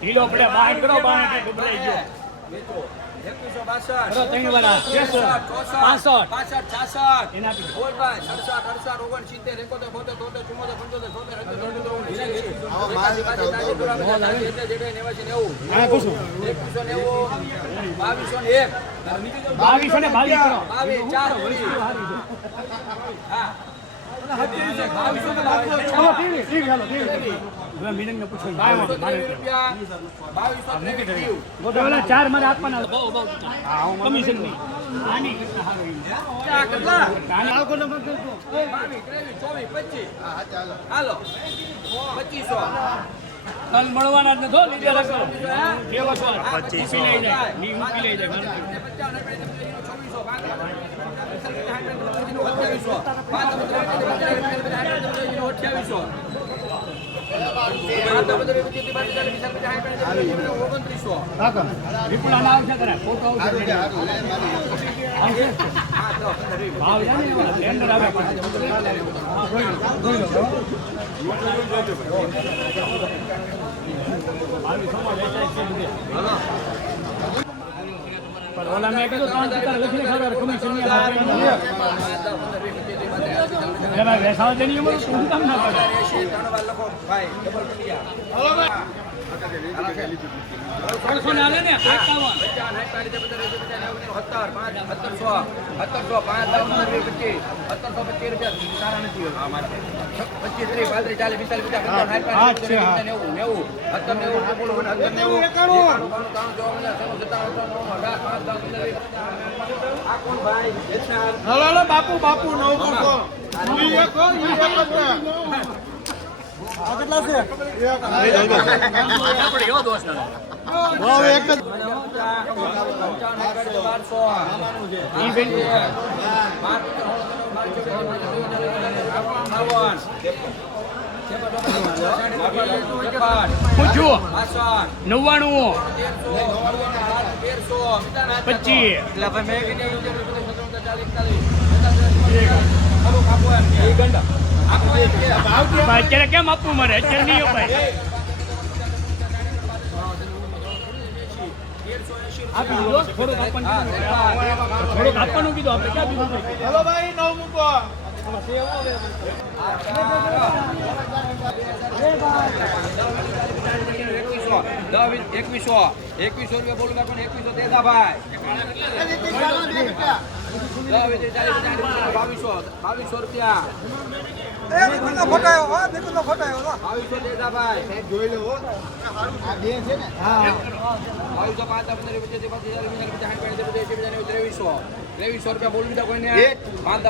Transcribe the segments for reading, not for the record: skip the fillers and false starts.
ઢીલો પડે બહાર કરો બહાર ગભરાઈ ગયો 2162 ત્રણ વાળા 65 66 એના બોલ ભાઈ 67 68 69 ચાર મારે આપવાના કમિશન ની મળવાના જ નથી લીધે રાખો મૂકી લઈ જાય વિપુલા નામ છે કરે ફોટો આવશે ભાવ જાને ટેન્ડર આવે ઓલા મેં કીધું 3 ટીકા લખીને ખબર કમિશન ની જરા વેસાવ દેની ઉમર શું કામ ના કરે 3 વાર લખો ભાઈ ડબલ ટીયા ત્રણસો ને આલે ને 51 બાપુ બાપુ નવ કેટલા છે પૂછો 99 અત્યારે કેમ આપવું મારે અત્યારે નહીં અપાય થોડુંક આપવાનું કીધું આપણે ક્યાં બીજું હેલો ભાઈ નવ મૂકો એકવીસો રૂપિયા બોલું કાકો 2100 દેતા ભાઈ 2200 રૂપિયા ફોટાયો ફોટાયો 2200 દેતા ભાઈ જોઈ લો આ બે છે ને હા 2300 રૂપિયા બોલું દીધા કોઈને 5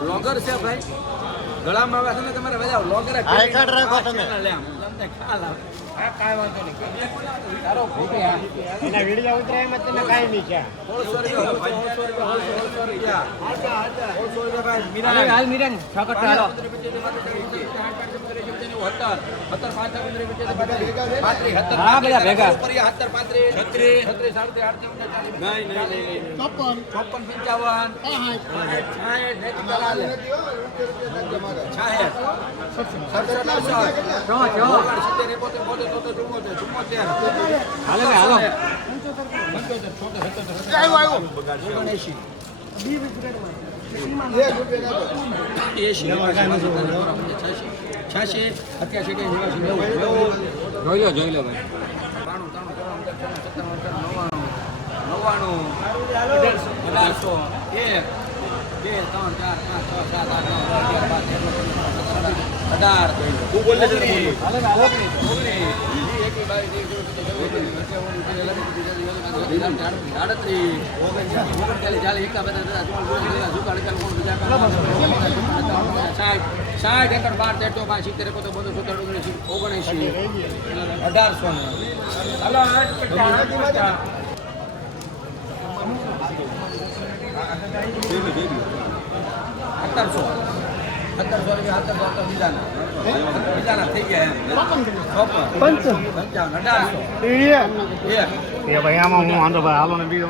લોગર છે ભાઈ ગળામાં આવે છે ને તમારે બધા લોગર આઈ કાર્ડ રાખો તમે તમને ખ્યાલ આવે કાઈ વાંધો નહીં તારો એના વિડિયો ઉતરાય એમાં તમે કાઈ નહીં છે 1600 રૂપિયા ભાઈ મીરા હાલ મીરા છકટ હાલો 17 બધા ભેગા 55 ઓગણએંશી. 86, 88, 89, જોઈ લો ભાઈ. 1700 થઈ ગયા. 55, ભાઈ આમાં હું વાંધો ભાઈ હાલો ને બીજો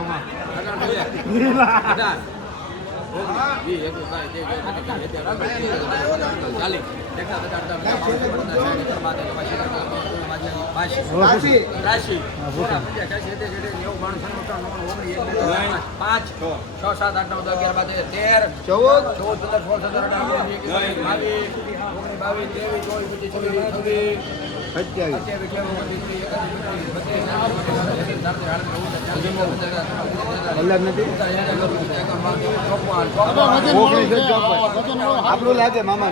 આપણું લાગે મામા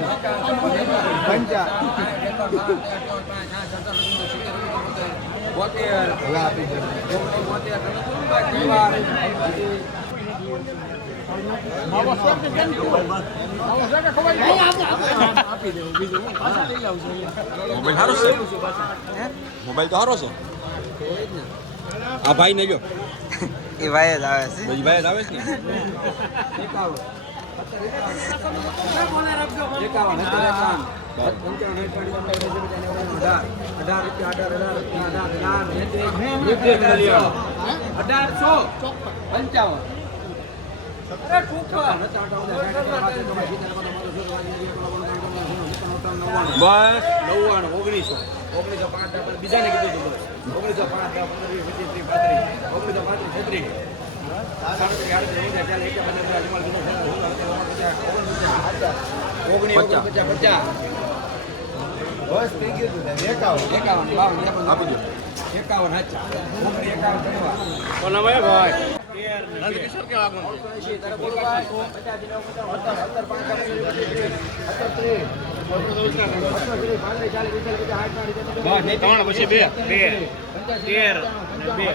50. મોબાઈલ તો સારો છે. આ ભાઈ ને જો એ ભાઈ જ આવે છે. ભાઈ ભાઈ આવે છે ને. 1905 બીજાને કીધું હતું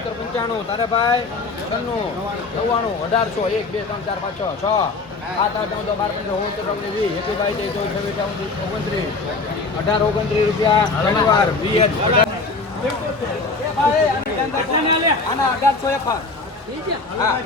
95 તારે ભાઈ 96 99 1800 1 2 3 4 5 6 7 8 9 12 15 16 17 18 19 20 21 22 23 18 29 રૂપિયા શનિવાર 20 આના 1801 હા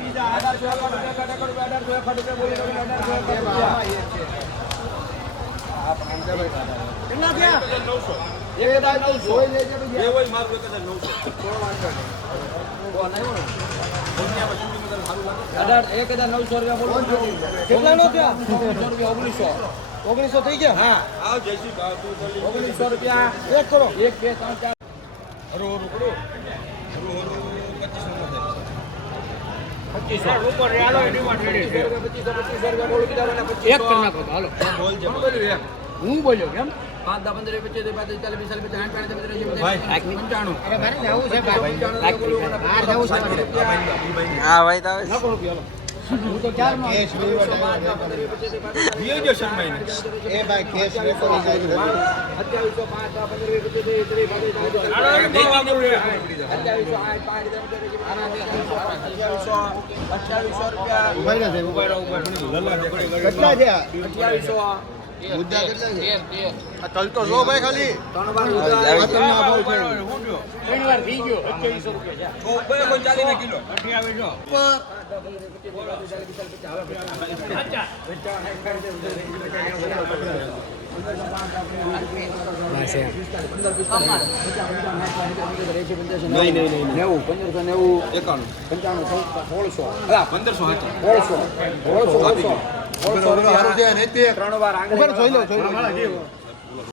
1900 થઈ ગયા. હા 1900 રૂપિયા એક કરો 1 2 3 4 હું બોલ્યો કેમ 5 10 15 25 હા ભાઈ તો આવે છે. હું તો ચાર માં એ ભાઈ કેસ રેકોર્ડ થઈ ગયું 2800 મુદ્દા કેટલા છે? આ તલતો જો ભાઈ ખાલી 3 વાર થઈ ગયો 2800 રૂપિયા કિલો 3 વાર આંગળી જોઈ લો